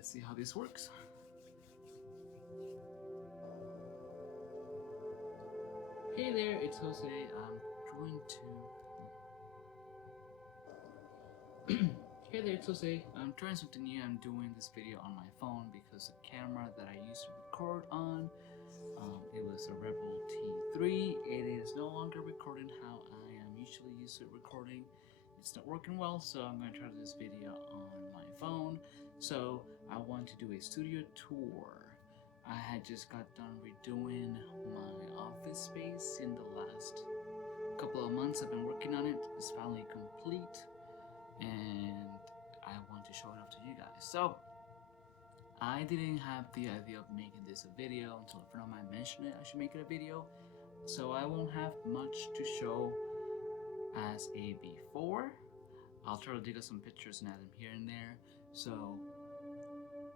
let's see how this works. Hey there, it's Jose. I'm going to Hey there, it's Jose. I'm trying something new. I'm doing this video on my phone because the camera that I used to record on, it was a Rebel T3. It is no longer recording how I am usually used to recording. It's not working well, so I'm going to try this video on my phone. So I want to do a studio tour. I had just got done redoing my office space in the last couple of months. I've been working on it. It's finally complete, and I want to show it off to you guys. So I didn't have the idea of making this a video until a friend of mine mentioned it. I should make it a video. So I won't have much to show as a before. I'll try to dig up some pictures and add them here and there. So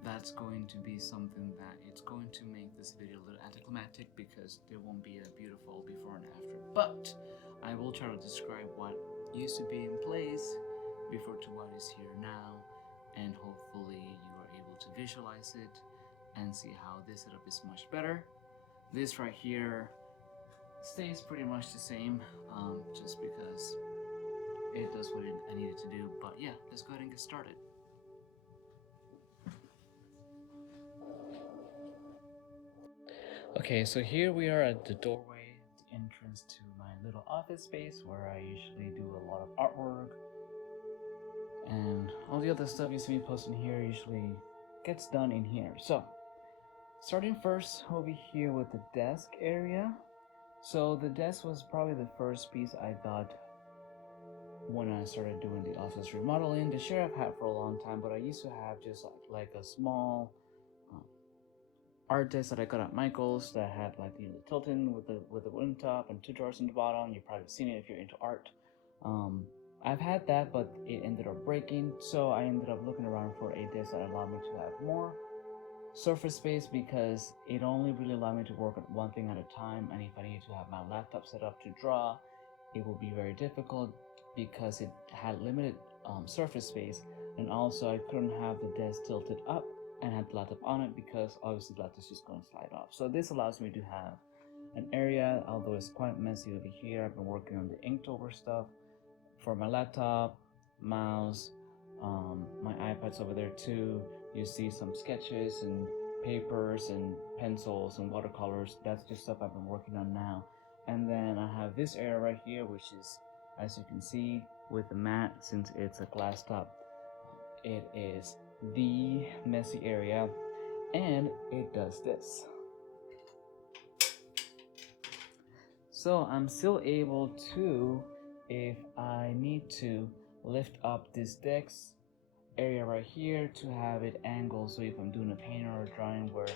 that's going to be something that it's going to make this video a little anticlimactic because there won't be a beautiful before and after. But I will try to describe what used to be in place before to what is here now, and hopefully you are able to visualize it and see how this setup is much better. This right here stays pretty much the same, just because it does what I needed to do. But yeah, let's go ahead and get started. Okay, so here we are at the doorway, the entrance to my little office space where I usually do a lot of artwork, and all the other stuff you see me posting here usually gets done in here. So starting first over here with the desk area. So the desk was probably the first piece I got when I started doing the office remodeling. The chair I've had for a long time, but I used to have just like a small art desk that I got at Michael's that had like the tilting with the wooden top and 2 drawers in the bottom. You've probably seen it if you're into art. I've had that, but it ended up breaking, so I ended up looking around for a desk that allowed me to have more surface space, because it only really allowed me to work on one thing at a time, and if I needed to have my laptop set up to draw, it would be very difficult because it had limited surface space, and also I couldn't have the desk tilted up and had the laptop on it because obviously the laptop's just going to slide off. So this allows me to have an area, although it's quite messy over here. I've been working on the Inktober stuff for my laptop, mouse, my iPad's over there too. You see some sketches and papers and pencils and watercolors. That's just stuff I've been working on now. And then I have this area right here, which is, as you can see, with the mat, since it's a glass top, it is the messy area, and it does this. So I'm still able to, if I need to, lift up this desk area right here to have it angled, so if I'm doing a painting or a drawing where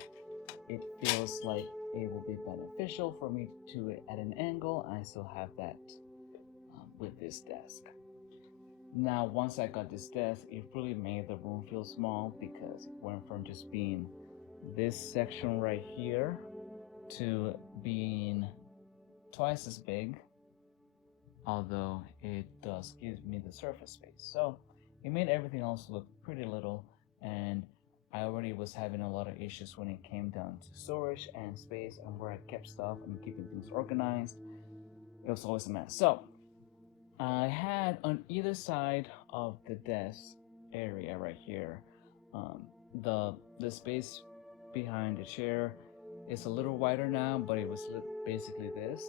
it feels like it will be beneficial for me to do it at an angle, I still have that with this desk. Now once I got this desk, it really made the room feel small because it went from just being this section right here to being twice as big, although it does give me the surface space. So it made everything else look pretty little, and I already was having a lot of issues when it came down to storage and space and where I kept stuff and keeping things organized. It was always a mess. So I had on either side of the desk area right here, the space behind the chair is a little wider now, but it was basically this.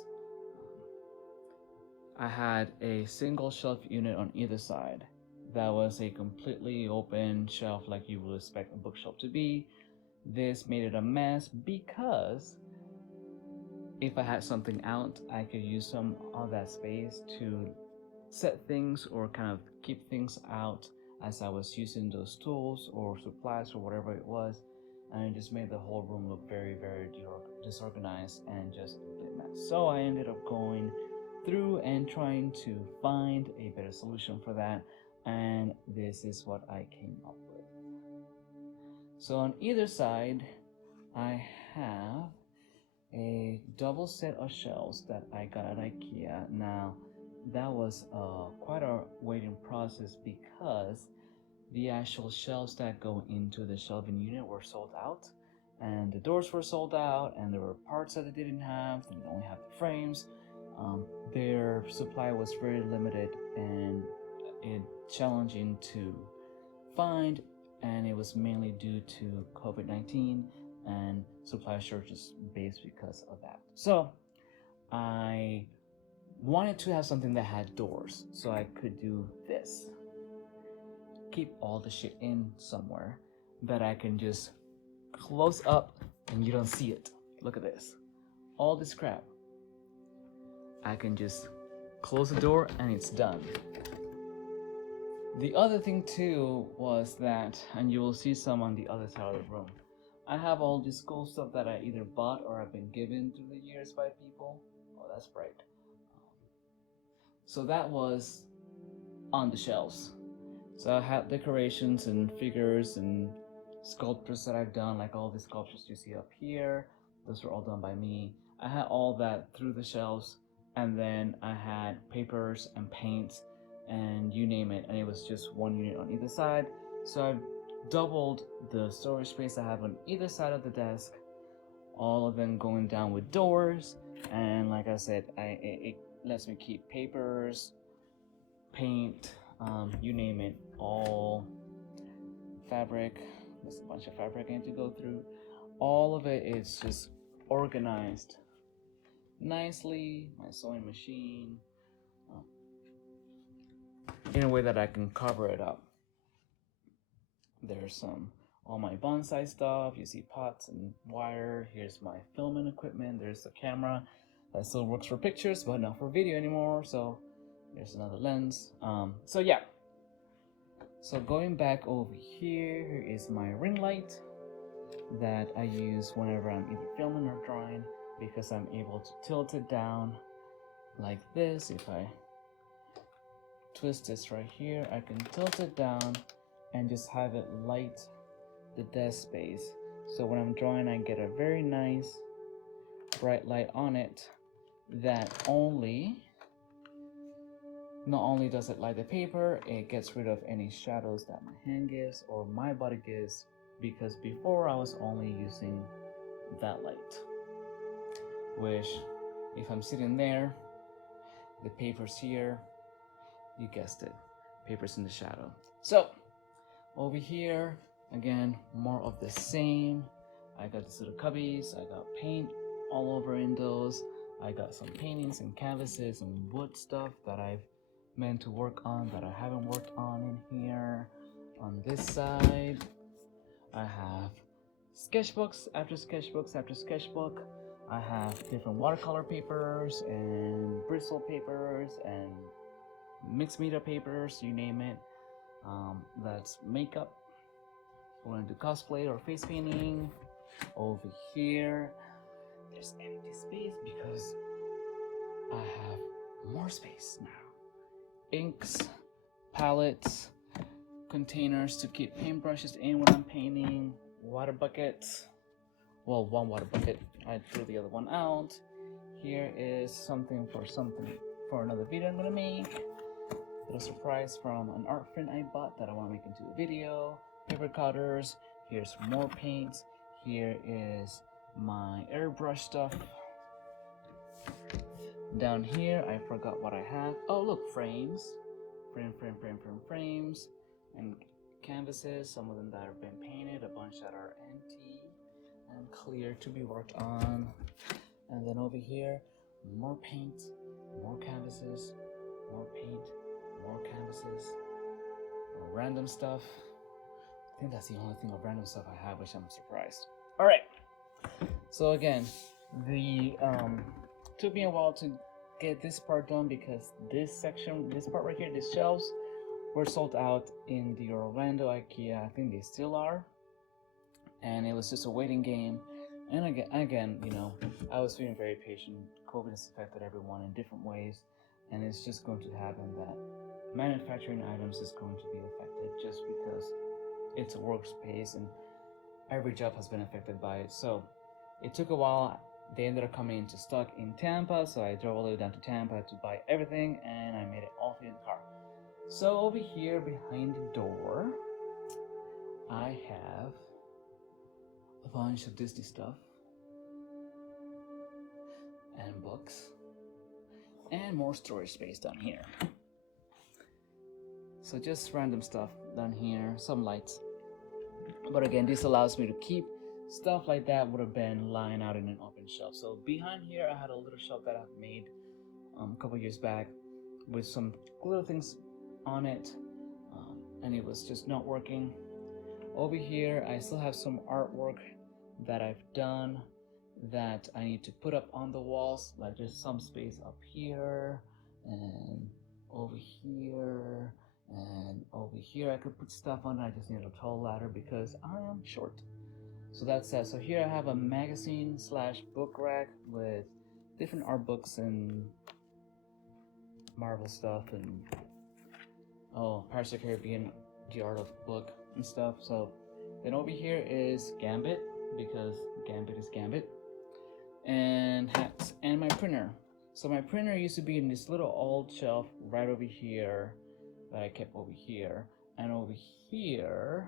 I had a single shelf unit on either side. That was a completely open shelf like you would expect a bookshelf to be. This made it a mess because if I had something out, I could use some of that space to set things or kind of keep things out as I was using those tools or supplies or whatever it was, and it just made the whole room look very, very disorganized and just a complete mess. So I ended up going through and trying to find a better solution for that, and this is what I came up with. So on either side I have a double set of shelves that I got at IKEA. Now that was quite a waiting process because the actual shelves that go into the shelving unit were sold out, and the doors were sold out, and there were parts that they didn't have. They only have the frames. Their supply was very limited and it challenging to find, and it was mainly due to COVID-19 and supply shortages based because of that. So I wanted to have something that had doors so I could do this. Keep all the shit in somewhere that I can just close up and you don't see it. Look at this. All this crap. I can just close the door and it's done. The other thing too was that, and you will see some on the other side of the room, I have all this cool stuff that I either bought or have been given through the years by people. Oh, that's bright. So that was on the shelves. So I have decorations and figures and sculptures that I've done, like all the sculptures you see up here. Those were all done by me. I had all that through the shelves, and then I had papers and paints and you name it, and it was just one unit on either side. So I've doubled the storage space I have on either side of the desk, all of them going down with doors. And like I said, it lets me keep papers, paint, you name it, all fabric. There's a bunch of fabric I need to go through. All of it is just organized nicely. My sewing machine, in a way that I can cover it up. There's all my bonsai stuff. You see pots and wire. Here's my filming equipment. There's a camera that still works for pictures, but not for video anymore. So there's another lens. So yeah. So going back over here is my ring light that I use whenever I'm either filming or drawing, because I'm able to tilt it down like this. If I twist this right here, I can tilt it down and just have it light the desk space. So when I'm drawing, I get a very nice bright light on it that not only does it light the paper, it gets rid of any shadows that my hand gives or my body gives, because before I was only using that light, which if I'm sitting there, the paper's here, you guessed it, paper's in the shadow. So over here, again, more of the same. I got these little cubbies, I got paint all over in those. I got some paintings and canvases and wood stuff that I've meant to work on that I haven't worked on in here. On this side, I have sketchbooks after sketchbooks after sketchbook. I have different watercolor papers and bristle papers and mixed media papers, you name it. That's makeup. We're gonna do cosplay or face painting. Over here, there's empty space because I have more space now. Inks, palettes, containers to keep paintbrushes in when I'm painting, water buckets. Well, one water bucket. I threw the other one out. Here is something for another video I'm gonna make. Little surprise from an art print I bought that I want to make into a video. Paper cutters. Here's more paints. Here is my airbrush stuff. Down here, I forgot what I have. Oh, look, frames. Frames. And canvases, some of them that have been painted, a bunch that are empty and clear to be worked on. And then over here, more paint, more canvases, more paint, more canvases, more random stuff. I think that's the only thing of random stuff I have, which I'm surprised. All right. So again, the took me a while to get this part done because this section, this part right here, these shelves were sold out in the Orlando IKEA. I think they still are. And it was just a waiting game. And again, you know, I was being very patient. COVID has affected everyone in different ways, and it's just going to happen that manufacturing items is going to be affected just because it's a workspace and every job has been affected by it. So it took a while. They ended up coming into stock in Tampa, so I drove all the way down to Tampa to buy everything, and I made it all fit in the car. So over here behind the door, I have a bunch of Disney stuff and books and more storage space down here. So just random stuff down here, some lights. But again, this allows me to keep stuff like that would have been lying out in an open shelf. So behind here, I had a little shelf that I made a couple years back with some little things on it, and it was just not working. Over here, I still have some artwork that I've done that I need to put up on the walls. Like there's some space up here and over here and over here. I could put stuff on it. I just need a tall ladder because I am short. So that's that. So here I have a magazine slash book rack with different art books and Marvel stuff and Pirates of the Caribbean, the art of book and stuff. So then over here is Gambit, because Gambit is Gambit, and hats and my printer. So my printer used to be in this little old shelf right over here that I kept over here, and over here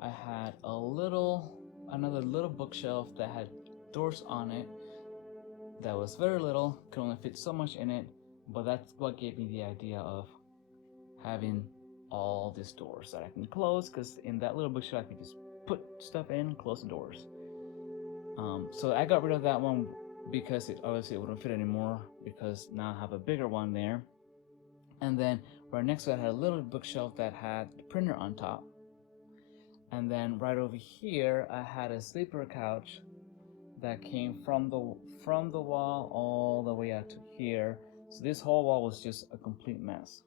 I had another little bookshelf that had doors on it that was very little, could only fit so much in it, but that's what gave me the idea of having all these doors that I can close, because in that little bookshelf I can just put stuff in, close the doors. So I got rid of that one because it obviously wouldn't fit anymore, because now I have a bigger one there. And then right next to it I had a little bookshelf that had the printer on top. And then right over here I had a sleeper couch that came from the wall all the way out to here. So this whole wall was just a complete mess.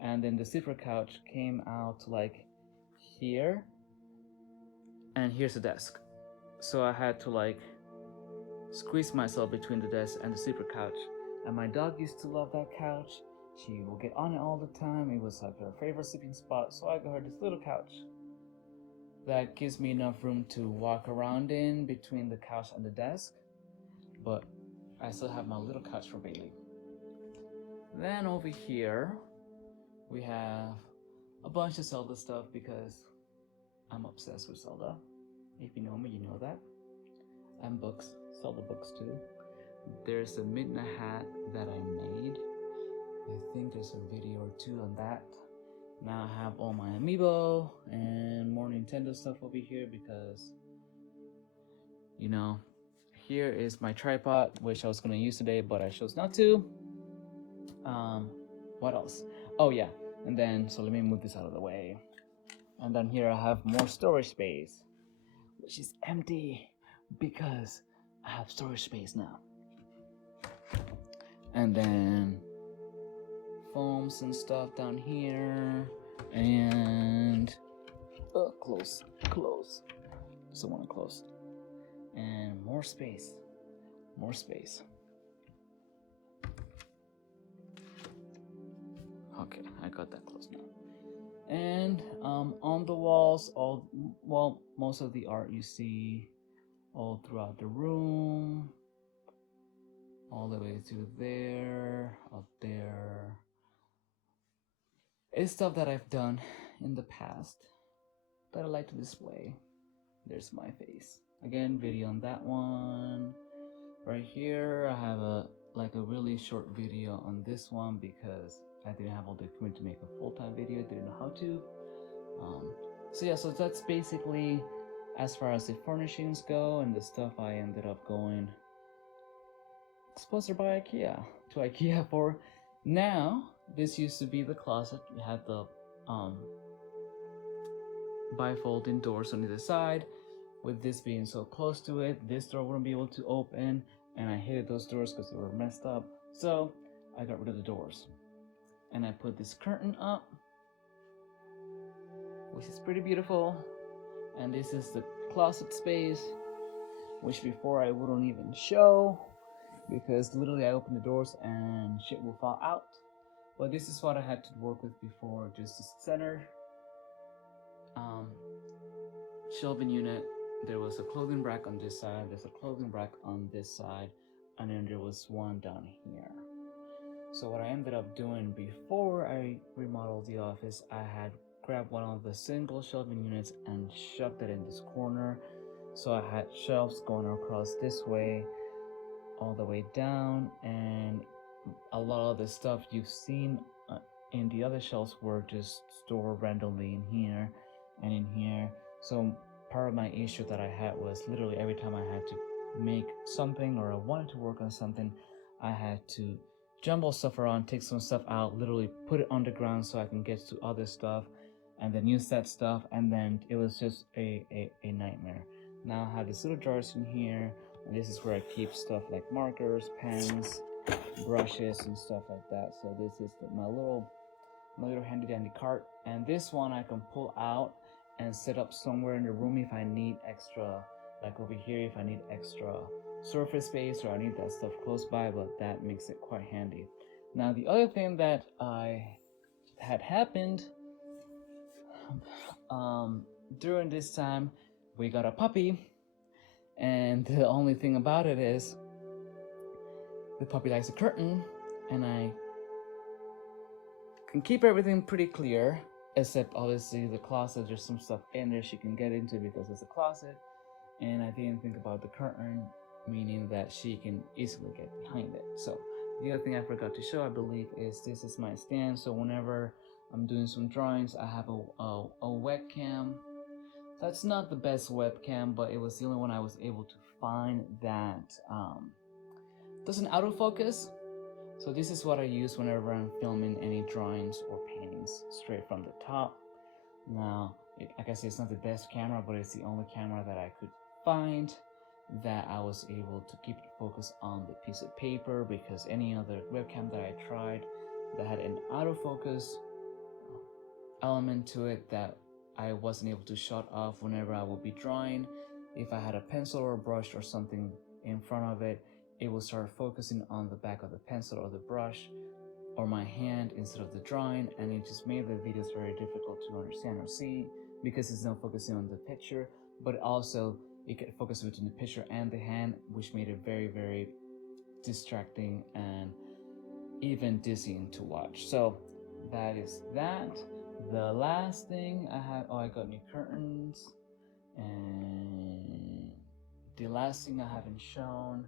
And then the sleeper couch came out to like here, and here's the desk. So I had to like squeeze myself between the desk and the sleeper couch. And my dog used to love that couch. She will get on it all the time. It was like her favorite sleeping spot. So I got her this little couch that gives me enough room to walk around in between the couch and the desk, but I still have my little couch for Bailey. Then over here we have a bunch of Zelda stuff because I'm obsessed with Zelda. If you know me, you know that. And books, Zelda books too. There's a Midnight hat that I made. I think there's a video or two on that. Now I have all my amiibo and more Nintendo stuff over here because, you know, here is my tripod, which I was going to use today, but I chose not to. What else? Oh yeah, and then, so let me move this out of the way. And then here I have more storage space, which is empty because I have storage space now. And then foams and stuff down here, and close, doesn't want to close, and more space. Okay, I got that close now. And on the walls, most of the art you see all throughout the room, all the way to there, up there. It's stuff that I've done in the past that I like to display. There's my face. Again, video on that one. Right here, I have a really short video on this one because I didn't have all the equipment to make a full-time video. Didn't know how to. So yeah, so that's basically as far as the furnishings go and the stuff I ended up going sponsored by IKEA for. Now, this used to be the closet. We had the bifolding doors on either side. With this being so close to it, this door wouldn't be able to open, and I hated those doors because they were messed up. So I got rid of the doors, and I put this curtain up, which is pretty beautiful. And this is the closet space, which before I wouldn't even show because literally I open the doors and shit will fall out. But this is what I had to work with before, just the center shelving unit. There was a clothing rack on this side, there's a clothing rack on this side, and then there was one down here. So what I ended up doing before I remodeled the office, I had grabbed one of the single shelving units and shoved it in this corner. So I had shelves going across this way, all the way down, and a lot of the stuff you've seen in the other shelves were just stored randomly in here and in here. So part of my issue that I had was literally every time I had to make something or I wanted to work on something, I had to jumble stuff around, take some stuff out, literally put it on the ground so I can get to other stuff and then use that stuff, and then it was just a nightmare. Now I have these little jars in here, and this is where I keep stuff like markers, pens, brushes, and stuff like that. So this is my little handy dandy cart, and this one I can pull out and set up somewhere in the room if I need extra, like over here if I need extra surface space or I need that stuff close by, but that makes it quite handy. Now the other thing that had happened during this time, we got a puppy, and the only thing about it is the puppy likes a curtain, and I can keep everything pretty clear, except obviously the closet. There's some stuff in there she can get into because it's a closet, and I didn't think about the curtain, meaning that she can easily get behind it. So the other thing I forgot to show, I believe, is this is my stand. So whenever I'm doing some drawings, I have a webcam. That's not the best webcam, but it was the only one I was able to find that doesn't autofocus. So this is what I use whenever I'm filming any drawings or paintings straight from the top. Now, like I said, it's not the best camera, but it's the only camera that I could find that I was able to keep it focused on the piece of paper, because any other webcam that I tried that had an autofocus element to it that I wasn't able to shut off whenever I would be drawing. If I had a pencil or a brush or something in front of it, it will start focusing on the back of the pencil or the brush or my hand instead of the drawing, and it just made the videos very difficult to understand or see because it's not focusing on the picture, but also it could focus between the picture and the hand, which made it very, very distracting and even dizzying to watch. So that is that. The last thing I had, I got new curtains, and the last thing I haven't shown,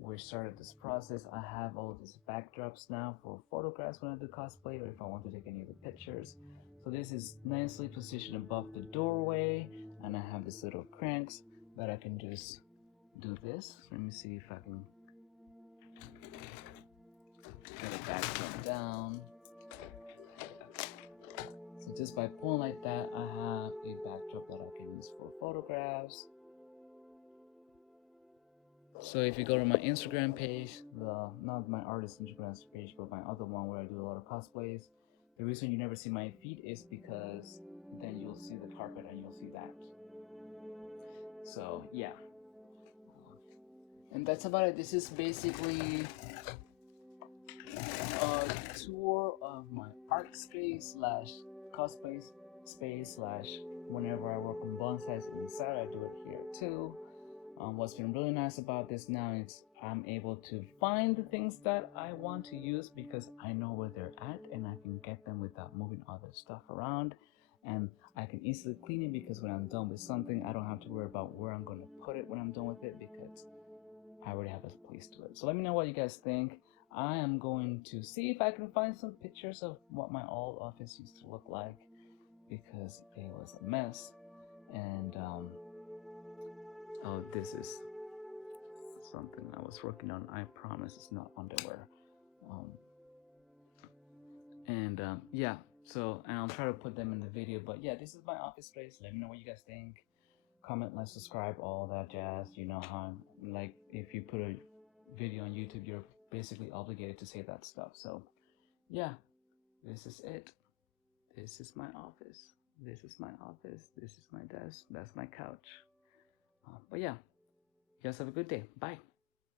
we started this process. I have all these backdrops now for photographs when I do cosplay or if I want to take any of the pictures. So this is nicely positioned above the doorway, and I have these little cranks that I can just do this. Let me see if I can get a backdrop down. So just by pulling like that, I have a backdrop that I can use for photographs. So if you go to my Instagram page, not my artist Instagram page, but my other one where I do a lot of cosplays, the reason you never see my feet is because then you'll see the carpet and you'll see that. So yeah. And that's about it. This is basically a tour of my art space slash cosplay space slash whenever I work on bonsais inside, I do it here too. What's been really nice about this now is I'm able to find the things that I want to use because I know where they're at and I can get them without moving other stuff around, and I can easily clean it because when I'm done with something, I don't have to worry about where I'm going to put it when I'm done with it because I already have a place to it. So let me know what you guys think. I am going to see if I can find some pictures of what my old office used to look like because it was a mess. And oh, this is something I was working on. I promise it's not underwear. Yeah, so, and I'll try to put them in the video, but yeah, this is my office space. Let me know what you guys think. Comment, like, subscribe, all that jazz. You know how, like, if you put a video on YouTube, you're basically obligated to say that stuff. So yeah, this is it. This is my office. This is my office. This is my desk. That's my couch. But yeah, you guys have a good day. Bye.